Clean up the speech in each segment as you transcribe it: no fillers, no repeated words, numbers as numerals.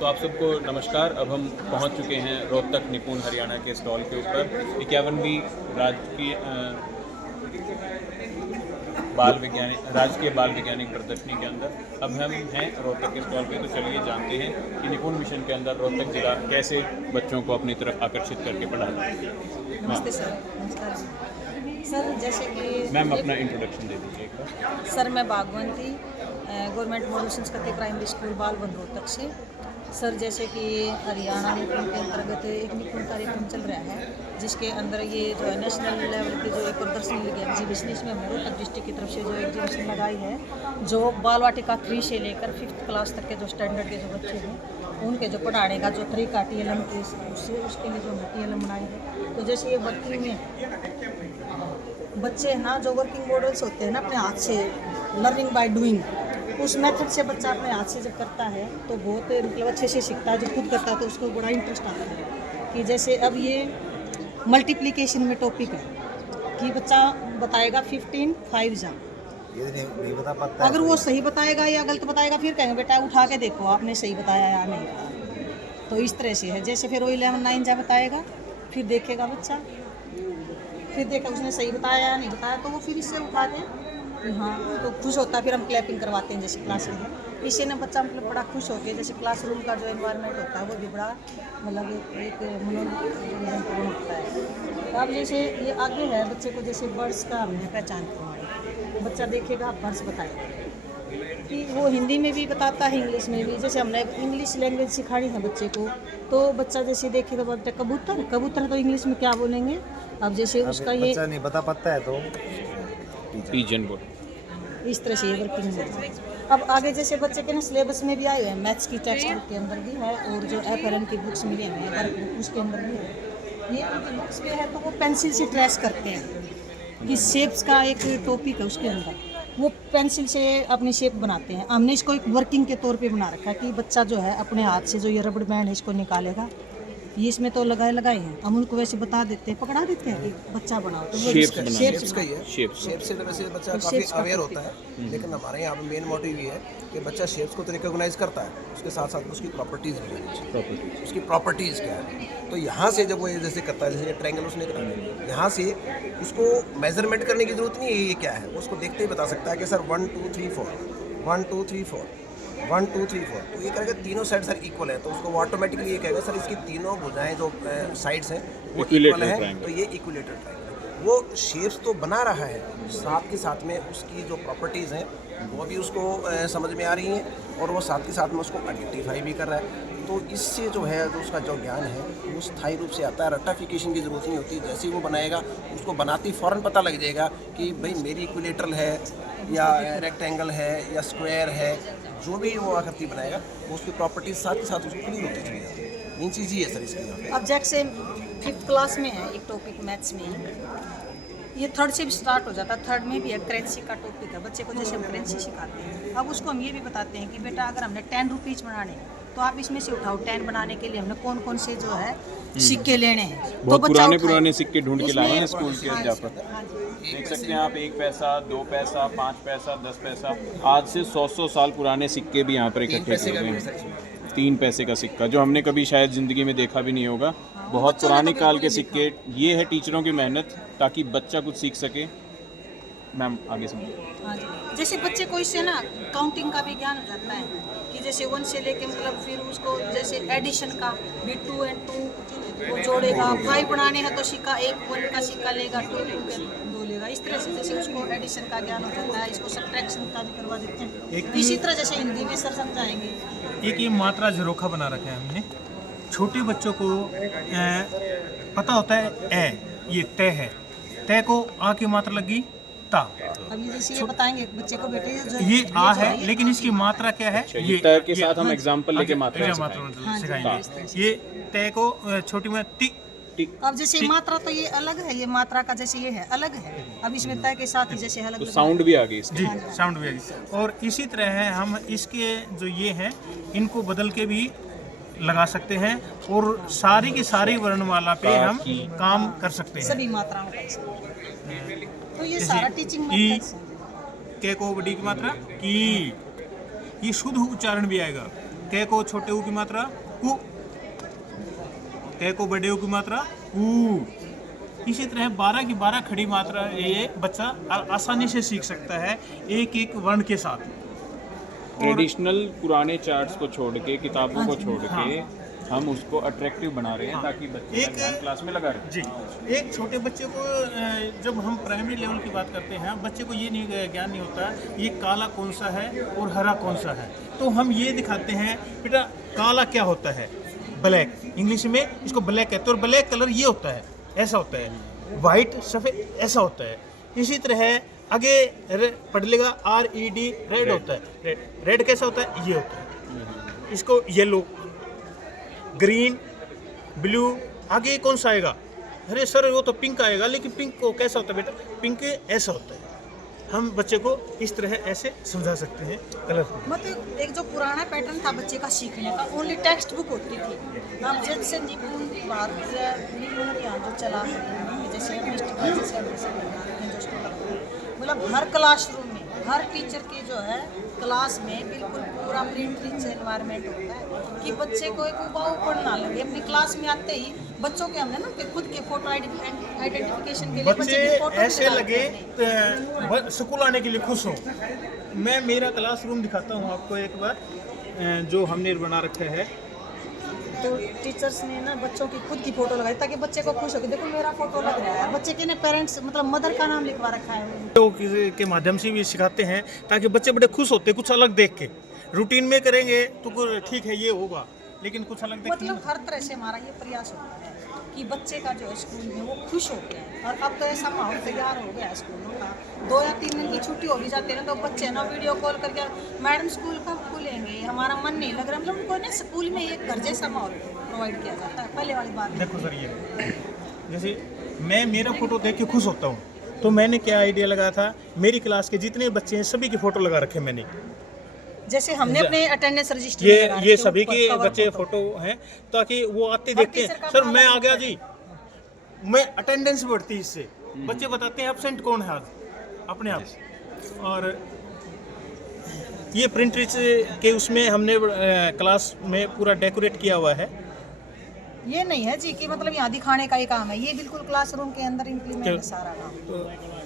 तो आप सबको नमस्कार। अब हम पहुंच चुके हैं रोहतक निपुण हरियाणा के स्टॉल के ऊपर 51वीं राजकीय बाल वैज्ञानिक प्रदर्शनी के अंदर। अब हम हैं रोहतक के स्टॉल पे, तो चलिए जानते हैं कि निपुण मिशन के अंदर रोहतक जिला कैसे बच्चों को अपनी तरफ आकर्षित करके पढ़ाता है। नमस्ते सर। नमस्कार सर। जैसे कि मैम अपना इंट्रोडक्शन दे दीजिए एक बार। सर मैं भागवंती गवर्नमेंट मॉडल संस्कृति प्राइमरी स्कूल बालवन रोहतक से। सर जैसे कि हरियाणा निपुण के अंतर्गत एक निपुण कार्यक्रम चल रहा है, जिसके अंदर ये जो है नेशनल लेवल की जो एक प्रदर्शनी लगी एग्जीबिशन, इसमें हम रोहतक डिस्ट्रिक्ट की तरफ से जो एग्जीबिशन लगाई है, जो बाल वाटिका 3 से लेकर 5th क्लास तक के जो स्टैंडर्ड के जो बच्चे हैं उनके जो पढ़ाने का जो तरीका TLM उसके लिए जो TLM बनाई है। तो जैसे ये वर्किंग में बच्चे हैं ना, जो वर्किंग मॉडल्स होते हैं ना, अपने हाथ से लर्निंग बाय डूइंग, उस मेथड से बच्चा अपने हाथ से जब करता है तो बहुत मतलब अच्छे से सीखता है। जब खुद करता है तो उसको बड़ा इंटरेस्ट आता है। कि जैसे अब ये मल्टीप्लिकेशन में टॉपिक है कि बच्चा बताएगा 15 5 जा, ये नहीं बता पाता अगर वो सही बताएगा या गलत बताएगा फिर कहेंगे बेटा उठा के देखो आपने सही बताया या नहीं। तो इस तरह से है। जैसे फिर वो 11 9 जा बताएगा, फिर देखेगा बच्चा, फिर देखा उसने सही बताया या नहीं बताया, तो वो फिर इससे उठा के हाँ तो खुश होता है। फिर हम क्लैपिंग करवाते हैं जैसे क्लास में। इससे ना बच्चा मतलब बड़ा खुश होकर, जैसे क्लासरूम का जो एनवायरनमेंट होता है वो भी बड़ा मतलब एक मनोरंजन होता है। अब जैसे ये आगे है बच्चे को, जैसे बर्ड्स का हमने पहचानते हैं, बच्चा देखेगा बर्ड्स बताएगा कि वो हिंदी में भी बताता है, इंग्लिश में भी। जैसे हमने इंग्लिश लैंग्वेज सिखाई है बच्चे को, तो बच्चा जैसे देखेगा बोलते कबूतर, कबूतर तो इंग्लिश में क्या बोलेंगे। अब जैसे उसका ये बच्चा नहीं बता पाता है तो पिजन बोल, इस तरह से ये वर्किंग है। अब आगे जैसे बच्चे के ना सिलेबस में भी आए हुए हैं, मैथ्स की टेक्स्ट बुक के अंदर भी है, और जो FLM की बुक्स मिली हैं वर्क बुक उसके अंदर भी है। ये उनकी बुक्स में है तो वो पेंसिल से ट्रेस करते हैं कि शेप्स का एक टॉपिक है, उसके अंदर वो पेंसिल से अपनी शेप बनाते हैं। हमने इसको एक वर्किंग के तौर पे बना रखा है कि बच्चा जो है अपने हाथ से जो ये रबड़ बैंड है इसको निकालेगा। ये इसमें तो लगाए हैं, हम उनको वैसे बता देते हैं, पकड़ा देते हैं कि बच्चा बनाओ। तो शेप्स का ही है। शेप से वैसे बच्चा काफ़ी अवेयर होता है, लेकिन हमारे यहाँ पे मेन मोटिव ये है कि बच्चा शेप्स को तो रिकॉग्नाइज करता है, उसके साथ साथ उसकी प्रॉपर्टीज़ भी है। उसकी प्रॉपर्टीज़ क्या है, तो यहाँ से जब वो ये जैसे करता है, जैसे ट्रायंगल उसने करा, यहाँ से उसको मेजरमेंट करने की जरूरत नहीं है ये क्या है, वो उसको देखते ही बता सकता है कि सर 1 2 3 4 1 2 3 4 1 2 3 4। तो ये करेगा तीनों साइड सर इक्वल है, तो उसको ऑटोमेटिकली ये कहेगा सर इसकी तीनों भुजाएं जो साइड्स हैं वो इक्वल है, तो ये इक्विलेटरल ट्रायंगल है। वो शेप्स तो बना रहा है, साथ के साथ में उसकी जो प्रॉपर्टीज़ हैं वो भी उसको समझ में आ रही हैं, और वो साथ के साथ में उसको आइडेंटिफाई भी कर रहा है। तो इससे जो है जो उसका जो ज्ञान है वो स्थायी रूप से आता है। रट्टाफिकेशन की ज़रूरत नहीं होती, जैसे ही वो बनाएगा उसको बनाते ही फ़ौरन पता लग जाएगा कि भाई मेरी इक्विलेटरल है या रेक्टेंगल है या स्क्वायर है, जो भी वो आकृति बनाएगा वो उसकी प्रॉपर्टीज साथ ही साथ उसको क्लियर होती चली जाती है। मेन चीज़ ये है सर इसकी यहाँ पे। अब जैसे 5th क्लास में है एक टॉपिक मैथ्स में, ये 3rd से भी स्टार्ट हो जाता है। 3rd में भी एक करेंसी का टॉपिक है, बच्चे को जैसे हम करेंसी सिखाते हैं। अब उसको हम ये भी बताते हैं कि बेटा अगर हमने 10 रुपीज़ बनाने हैं तो आप इसमें से उठाओ 10 बनाने के लिए हमने कौन कौन से जो है सिक्के लेने हैं। तो बहुत बच्चा पुराने सिक्के ढूंढ के लाए हैं स्कूल के अध्यापक। हाँ जी। देख सकते हैं आप 1 पैसा 2 पैसा 5 पैसा 10 पैसा, आज से 100 साल पुराने सिक्के भी यहाँ पर इकट्ठे किए हुए हैं। 3 पैसे का सिक्का जो हमने कभी शायद ज़िंदगी में देखा भी नहीं होगा। बहुत पुराने काल के सिक्के। ये है टीचरों की मेहनत ताकि बच्चा कुछ सीख सके। मैम आगे समझिए। हाँ जी। जैसे बच्चे को इससे ना काउंटिंग का भी ज्ञान हो जाता है कि जैसे 1 से लेके मतलब फिर उसको जैसे एडिशन का भी 2 and 2 वो जोड़ेगा। 5 बनाने हैं तो सिक्का 1 का सिक्का लेगा, 2 के 2 लेगा। इस तरह से जैसे उसको एडिशन का ज्ञान हो जाता है। इसको सब्ट्रैक्शन का भी करवा देते हैं। इसी तरह जैसे हिंदी में सर समझाएंगे। एक ये मात्रा झरोखा बना रखा है हमने। छोटे बच्चों को पता होता है ये तय है, तय को आ की मात्रा लगी ता। अभी जैसे ये बताएंगे बच्चे को बेटे ये आ है, लेकिन इसकी मात्रा क्या है, ये तय के साथ हम एग्जांपल लेके मात्रा सिखाएंगे। ये तय को छोटी में टी। अब जैसे मात्रा तो ये अलग है, ये मात्रा का जैसे ये है अलग है। अब इसमें तय के साथ ही जैसे अलग तो साउंड भी आ गई जी, साउंड भी आ गई। और इसी तरह है हम इसके जो ये हैं इनको बदल के भी लगा सकते हैं, और सारी की सारी वर्णमाला पे हम काम कर सकते हैं सभी मात्राओं का। तो ये सारा टीचिंग मेथड्स के को बड़ी की मात्रा की, ये शुद्ध उच्चारण भी आएगा। क को छोटे ऊ की मात्रा कु, क को बड़े ऊ की मात्रा ऊ। इसी तरह 12 की 12 खड़ी मात्रा ये बच्चा आसानी से सीख सकता है एक एक वर्ण के साथ। ट्रेडिशनल पुराने चार्ट्स को छोड़ के, किताबों को छोड़ के हम उसको अट्रैक्टिव बना रहे हैं ताकि बच्चे का ध्यान क्लास में लगा रहे। जी, एक छोटे बच्चे को जब हम प्राइमरी लेवल की बात करते हैं, बच्चे को ये नहीं ज्ञान नहीं होता ये काला कौन सा है और हरा कौन सा है, तो हम ये दिखाते हैं बेटा काला क्या होता है, ब्लैक, इंग्लिश में इसको ब्लैक कहते हैं, और ब्लैक कलर ये होता है, ऐसा होता है, वाइट सफ़ेद ऐसा होता है। इसी तरह आगे पढ़ लेगा RED रेड होता है, रेड कैसा होता है, ये होता है, इसको येलो, ग्रीन, ब्लू, आगे कौन सा आएगा, अरे सर वो तो पिंक आएगा, लेकिन पिंक को कैसा होता है बेटा, पिंक ऐसा होता है। हम बच्चे को इस तरह ऐसे समझा सकते हैं कलर। मतलब एक जो पुराना पैटर्न था बच्चे का सीखने का, ओनली टेक्स्ट बुक होती थी। अब जब से निपुण भारतीय निपुण यहाँ जो चला है, जैसे मतलब हर क्लासरूम में हर टीचर की जो है क्लास में बिल्कुल पूरा प्रिंट रिच एनवायरनमेंट होता है कि बच्चे को एक उबाऊ पढ़ना लगे। अपनी क्लास में आते ही बच्चों के हमने ना खुद के फोटो आइडेंटिफिकेशन के लिए बच्चे ऐसे लगे स्कूल आने के लिए खुश हो। मैं मेरा क्लासरूम दिखाता हूँ आपको एक बार, जो हमने बना रखा है। तो टीचर्स ने ना बच्चों की खुद की फोटो लगाई ताकि बच्चे को खुश हो कि देखो मेरा फोटो लग रहा है। बच्चे के ने पेरेंट्स मतलब मदर का नाम लिखवा रखा है। तो के माध्यम से भी सिखाते हैं ताकि बच्चे बड़े खुश होते हैं कुछ अलग देख के। रूटीन में करेंगे तो ठीक है ये होगा, लेकिन कुछ अलग देख मतलब हर तरह से हमारा ये प्रयास होता है कि बच्चे का जो है स्कूल में वो खुश हो गया है। और अब तो ऐसा माहौल तैयार हो गया है स्कूलों का, 2 या 3 दिन की छुट्टी हो भी जाती है ना, तो बच्चे ना वीडियो कॉल करके मैडम स्कूल कब खुलेंगे, हमारा मन नहीं लग रहा। मतलब उनको ना स्कूल में एक घर जैसा माहौल प्रोवाइड किया जाता है। पहले वाली बात देखो सर, ये जैसे मैं मेरा फोटो देख के खुश होता हूँ, तो मैंने क्या आइडिया लगाया था, मेरी क्लास के जितने बच्चे हैं सभी की फोटो लगा रखे मैंने। जैसे हमने अपने अटेंडेंस रजिस्टर ये सभी के बच्चे फोटो हैं ताकि वो आते देखते हैं सर मैं आ गया जी, मैं अटेंडेंस बढ़ती है इससे। बच्चे बताते हैं एब्सेंट कौन है आज अपने आप। और ये प्रिंट रिच के उसमें हमने क्लास में पूरा डेकोरेट किया हुआ है। ये नहीं है जी कि मतलब यहाँ दिखाने का ही काम है, ये बिल्कुल क्लासरूम के अंदर इम्प्लीमेंट है सारा काम।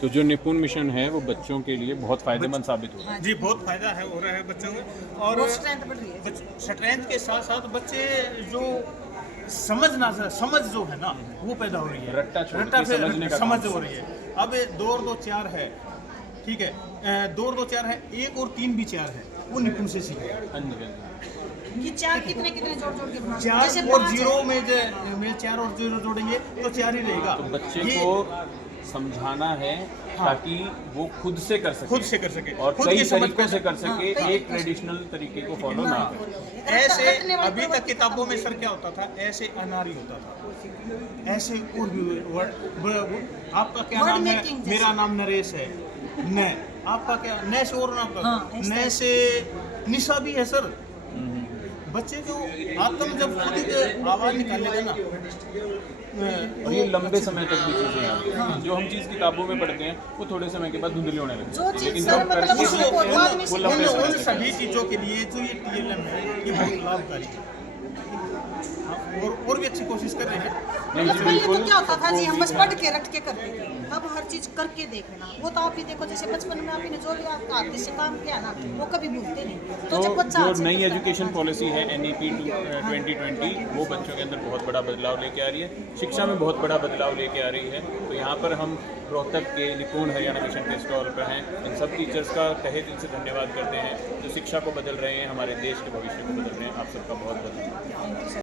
तो जो निपुण मिशन है वो बच्चों के लिए बहुत फायदेमंद साबित हो रहा है। जी बहुत फायदा है हो रहा है बच्चों को, और स्ट्रेंथ बढ़ रही है। स्ट्रेंथ के साथ साथ बच्चे जो समझ जो है ना वो पैदा हो रही है, रट्टा फिर समझने का समझ हो रही है। अब 2 और 2 4 है, ठीक है, 2 और 2 4 है, 1 और 3 भी 4 है, वो निपुण से सीखे। ये 4 कितने जोड़ के बना 4 और 0 में 4 और 0 जोड़ेंगे तो 4 ही रहेगा। तो बच्चे को समझाना है ताकि वो खुद से कर सके और कई तरीकों से कर सके, एक ट्रेडिशनल तरीके को फॉलो ना करे। ऐसे अभी तक किताबों में सर क्या होता था, ऐसे अनारी होता था, ऐसे और भी आपका क्या नाम है, मेरा नाम नरेश है, न आपका क्या, न से और नाम न से निशा भी है सर। बच्चे जो आत्म जब खुद आवाज निकालेगा ना, और ये लंबे समय तक भी चीजें याद हैं। जो हम चीज़ किताबों में पढ़ते हैं वो थोड़े समय के बाद धुंधली होने लगती है, लेकिन जब करके वो लंबे समय तक। सभी चीज़ों के लिए जो ये TLM है ये बहुत लाभकारी है, और भी अच्छी कोशिश कर रहे हैं। नहीं जी पहले तो बिल्कुल। क्या होता था जी, हम बस पढ़ के रट के करते थे, अब हर चीज करके देखना। वो तो आप भी देखो, जैसे बचपन में आपने जो भी आपका हाथ से काम किया ना वो कभी भूलते नहीं। तो जब बच्चा जो नई एजुकेशन पॉलिसी है NEP 2020 वो बच्चों के अंदर बहुत बड़ा बदलाव लेके आ रही है, शिक्षा में बहुत बड़ा बदलाव लेके आ रही है। तो यहाँ पर हम रोहतक के निपुण हरियाणा मिशन के स्टॉल पर हैं। इन सब टीचर्स का तहे दिल से धन्यवाद करते हैं जो शिक्षा को बदल रहे हैं, हमारे देश के भविष्य को बदल रहे हैं। आप सबका बहुत बहुत धन्यवाद।